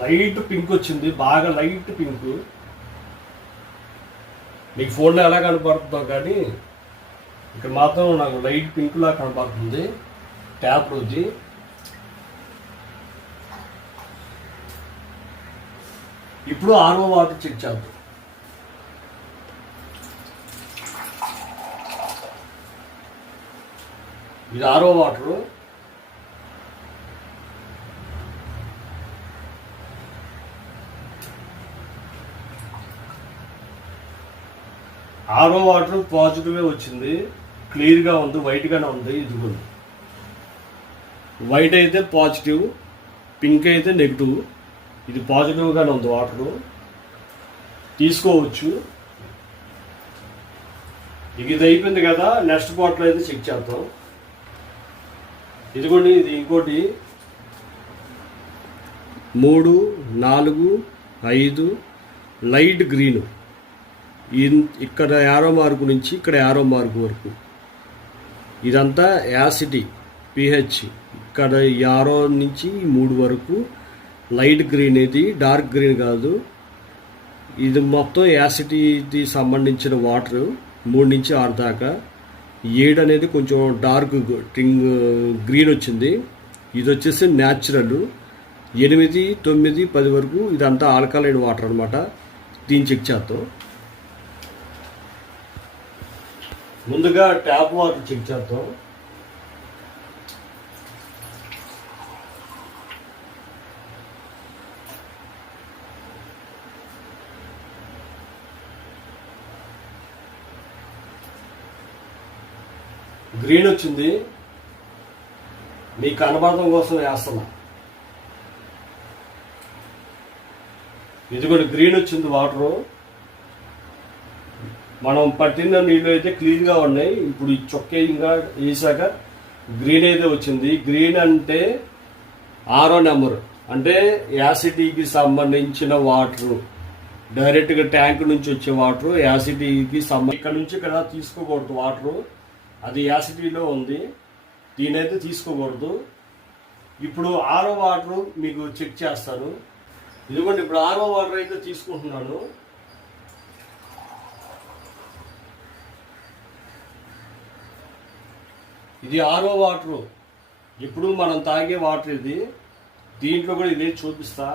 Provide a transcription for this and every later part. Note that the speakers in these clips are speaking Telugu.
లైట్ పింక్ వచ్చింది, బాగా లైట్ పింక్. మీకు ఫోన్లో ఎలా కనపడుతుందో కానీ ఇక్కడ మాత్రం నాకు లైట్ పింక్ లా కనపడుతుంది ట్యాప్ రోజు. ఇప్పుడు ఆర్ఓ వాటర్ చెక్ చేద్దాం. ఇది ఆర్ఓ వాటరు. ఆర్ఓ వాటర్ పాజిటివే వచ్చింది, క్లియర్గా ఉంది, వైట్గానే ఉంది. ఇదిగో వైట్ అయితే పాజిటివ్, పింక్ అయితే నెగిటివ్. ఇది పాజిటివ్గానే ఉంది, వాటరు తీసుకోవచ్చు. ఇది అయిపోయింది కదా, నెక్స్ట్ బాటిల్ అయితే చెక్ చేద్దాం. ఇదిగోండి, ఇది ఇంకోటి 3, 4, 5 లైట్ గ్రీన్. ఇక్కడ యారో మార్కు నుంచి ఇక్కడ యారో మార్కు వరకు ఇదంతా యాసిటీ పిహెచ్. ఇక్కడ యారో నుంచి 3 వరకు లైట్ గ్రీన్, ఇది డార్క్ గ్రీన్ కాదు. ఇది మొత్తం యాసిటీకి సంబంధించిన వాటర్ 3 నుంచి 6 దాకా. 7 అనేది కొంచెం డార్క్ గ్రీన్ వచ్చింది. ఇది వచ్చేసి న్యాచురల్. 8, 9, 10 వరకు ఇదంతా ఆల్కలైన్ వాటర్ అనమాట. దీన్ని చెక్ చేద్దాం. ముందుగా ట్యాప్ వాటర్ చెక్ చేద్దాం. గ్రీన్ వచ్చింది, మీ కనబడటం కోసం వేస్తున్నా. ఇది కూడా గ్రీన్ వచ్చింది వాటరు. మనం పట్టిన నీళ్ళు అయితే క్లీన్గా ఉన్నాయి. ఇప్పుడు ఈ చొక్కే ఇంకా వేసాక గ్రీన్ అయితే వచ్చింది. గ్రీన్ అంటే 6వ నెంబర్, అంటే యాసిటీకి సంబంధించిన వాటరు. డైరెక్ట్గా ట్యాంక్ నుంచి వచ్చే వాటరు యాసిటీకి ఇక్కడ నుంచి ఇక్కడ తీసుకోకూడదు వాటరు. అది యాసిటీలో ఉంది, దీనైతే తీసుకోకూడదు. ఇప్పుడు ఆర్ఓ వాటర్ మీకు చెక్ చేస్తాను. ఇదిగోండి, ఇప్పుడు ఆర్ఓ వాటర్ అయితే తీసుకుంటున్నాను. ఇది ఆర్ఓ వాటర్, ఇప్పుడు మనం తాగే వాటర్ ఇది. దీంట్లో కూడా ఇదే చూపిస్తా.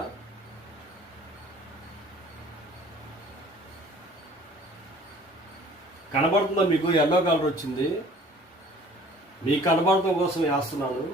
కనబడుతుందా మీకు? ఎల్లో కలర్ వచ్చింది. మీకు కనబడటం కోసం వేస్తున్నాను.